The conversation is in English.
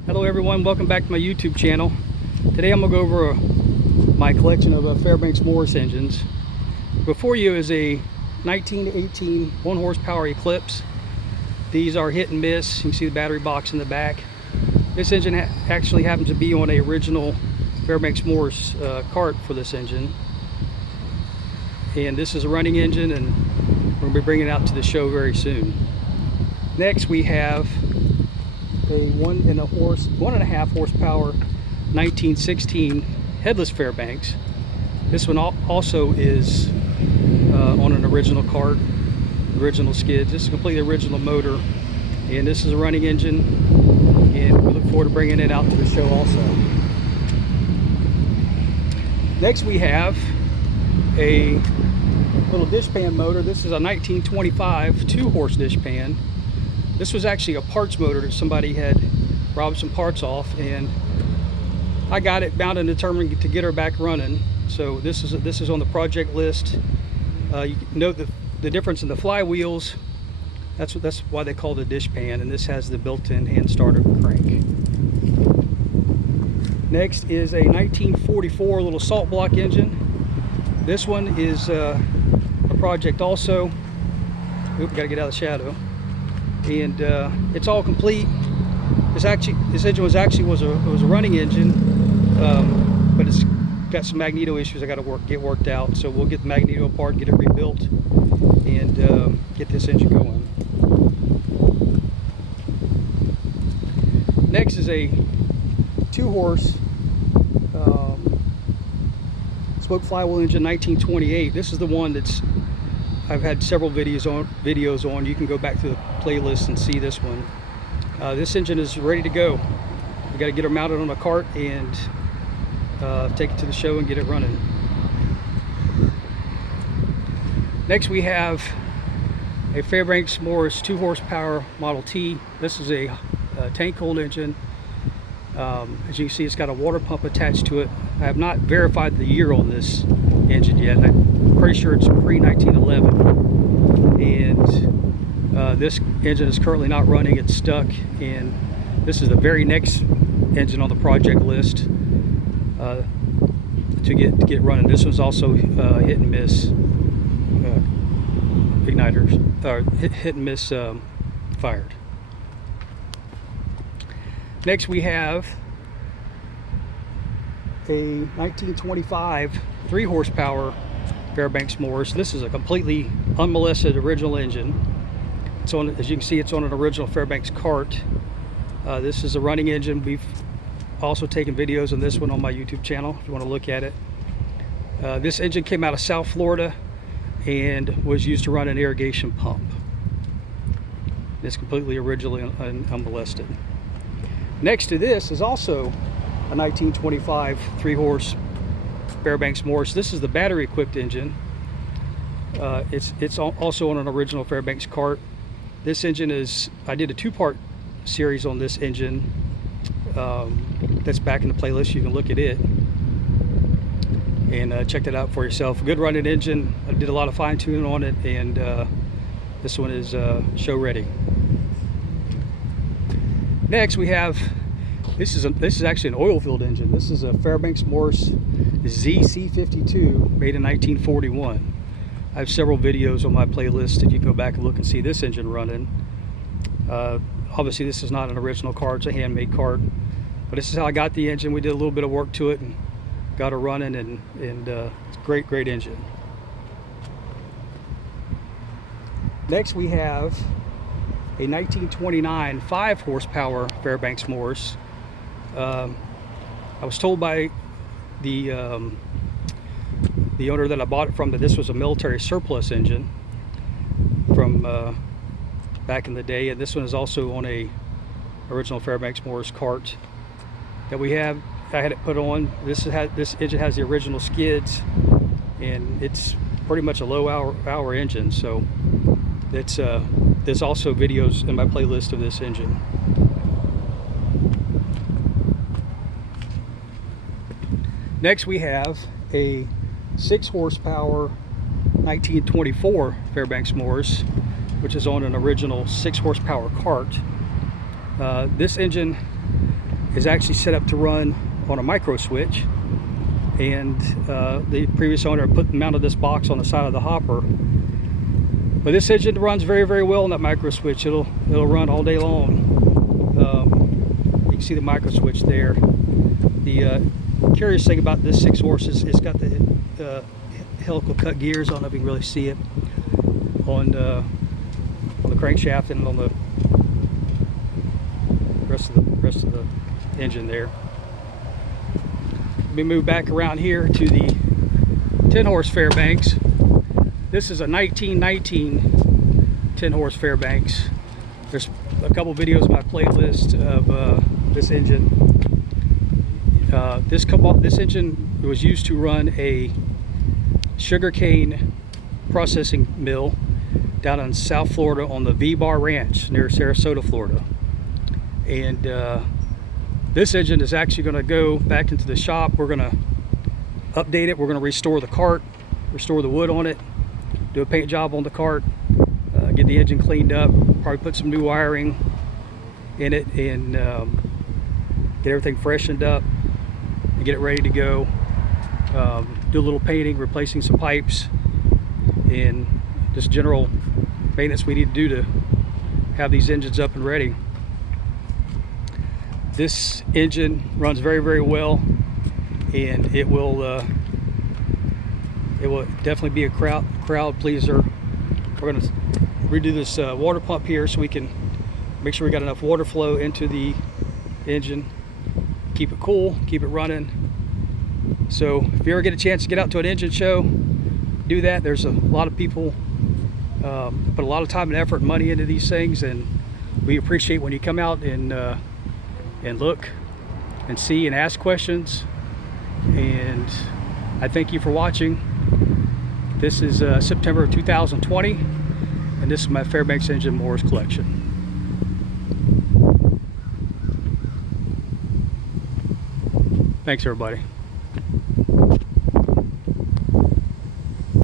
Hello everyone, welcome back to my YouTube channel. Today I'm going to go over my collection of Fairbanks Morse engines. Before you is a 1918 1 horsepower Eclipse. These are hit and miss. You can see the battery box in the back. This engine actually happens to be on a original Fairbanks Morse cart for this engine. And this is a running engine, and we're going to be bringing it out to the show very soon. Next we have a 1.5 horsepower 1916 headless Fairbanks. This one also is on an original cart, original skids. This is a completely original motor, and this is a running engine, and we look forward to bringing it out to the show also. Next we have a little dishpan motor. This is a 1925 2-horse dishpan. This was actually a parts motor that somebody had robbed some parts off, and I got it bound and determined to get her back running. So this is on the project list. You note the difference in the flywheels. That's why they call it a dishpan, and this has the built-in hand starter crank. Next is a 1944 little salt block engine. This one is a project also. Oop, gotta get out of the shadow. And it's all complete. This engine was a running engine, but it's got some magneto issues I got to get worked out. So we'll get the magneto apart, get it rebuilt, and get this engine going. Next is a 2-horse spoke flywheel engine 1928. This is the one I've had several videos on. You can go back to the playlist and see this one. This engine is ready to go. We got to get her mounted on a cart and take it to the show and get it running. Next we have a Fairbanks Morse 2 horsepower Model T. This is a tank hold engine. As you can see, it's got a water pump attached to it. I have not verified the year on this engine yet. I'm pretty sure it's pre-1911, and this engine is currently not running. It's stuck, and this is the very next engine on the project list to get running. This one's also hit and miss igniters, or hit and miss fired. Next we have a 1925 3 horsepower Fairbanks Morse. This is a completely unmolested original engine. It's on, as you can see, it's on an original Fairbanks cart. This is a running engine. We've also taken videos on this one on my YouTube channel if you want to look at it. This engine came out of South Florida and was used to run an irrigation pump. It's completely original and unmolested. Next to this is also a 1925 3-horse Fairbanks Morse. This is the battery equipped engine. It's also on an original Fairbanks cart. This engine is, I did a 2-part series on this engine. That's back in the playlist. You can look at it and check that out for yourself. Good running engine. I did a lot of fine tuning on it, and this one is show ready. Next we have, this is actually an oil filled engine. This is a Fairbanks Morse ZC52 made in 1941. I have several videos on my playlist that you can go back and look and see this engine running. Obviously this is not an original cart, it's a handmade cart, but this is how I got the engine. We did a little bit of work to it and got her running, and it's a great engine. Next we have a 1929 5 horsepower Fairbanks Morse. I was told by the owner that I bought it from that this was a military surplus engine from back in the day, and this one is also on a original Fairbanks Morse cart that we have. I had it put on. This engine has the original skids, and it's pretty much a low hour engine, so there's also videos in my playlist of this engine. Next we have a 6 horsepower 1924 Fairbanks Morse, which is on an original 6 horsepower cart. This engine is actually set up to run on a micro switch, and the previous owner mounted this box on the side of the hopper. But this engine runs very, very well on that micro switch. It'll run all day long. You can see the micro switch there. The curious thing about this 6 horses, it's got the helical cut gears. I don't know if you can really see it on the crankshaft and on the rest of the engine there. Let me move back around here to the 10 horse Fairbanks. This is a 1919 10 horse Fairbanks. There's a couple videos on my playlist of this engine. This engine was used to run a sugarcane processing mill down in South Florida on the V-Bar Ranch near Sarasota, Florida. And this engine is actually going to go back into the shop. We're going to update it. We're going to restore the cart, restore the wood on it, do a paint job on the cart, get the engine cleaned up, probably put some new wiring in it, and get everything freshened up and get it ready to go. Do a little painting, replacing some pipes, and just general maintenance we need to do to have these engines up and ready. This engine runs very, very well, and it will definitely be a crowd pleaser. We're going to redo this water pump here so we can make sure we got enough water flow into the engine, keep it cool, keep it running. So if you ever get a chance to get out to an engine show, do that. There's a lot of people put a lot of time and effort and money into these things, and we appreciate when you come out and look and see and ask questions. And I thank you for watching. This is September of 2020, and this is my Fairbanks Engine Morse collection. Thanks, everybody.